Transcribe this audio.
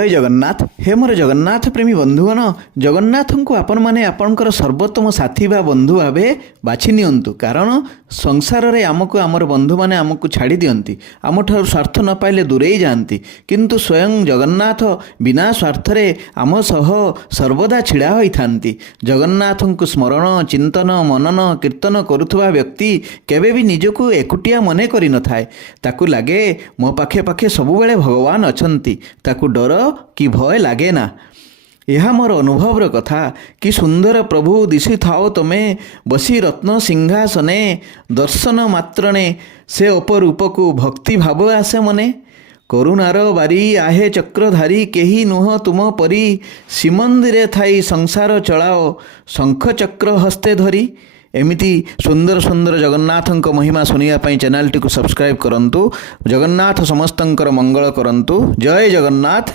जय जगन्नाथ। हे मोर जगन्नाथ प्रेमी बंधुगण, जगन्नाथ को आपण मैंने आपणकर सर्वोत्तम साथी बा बंधु भावे बाछि नियंतु। कारण संसार रे आमको आमर बंधु माने आमको छाड़ी दियंती, आम ठार स्वार्थ न पाइले दूरेई जाती, किंतु स्वयं जगन्नाथ बिना स्वार्थ रे आम सह सर्वदा छिड़ा होई थांती। जगन्नाथ को स्मरण चिंतन मनन कीर्तन करुथुवा व्यक्ति केबे भी निजको एकुटिया मने करि न थाए। ताकू लागे मो पाखे पाखे सबुबेले भगवान अछंती, ताकू डर कि भय लागे ना। यह मोर अनुभवर कथा कि सुंदर प्रभु दिशी थाओ तमे बसी रत्न सिंहासने, दर्शन मात्रणे से अपरूप को भक्ति भाव आसे मने। करुणार बारी आहे चक्रधारी, केही नुह तुम परी, श्रीमंदिरे थाई संसार चलाओ शंख चक्र हस्ते धरी। एमिति सुंदर सुंदर जगन्नाथंक महिमा सुनिया चैनल टी को सब्सक्राइब करंतु। जगन्नाथ समस्तंकर मंगल करंतु। जय जगन्नाथ।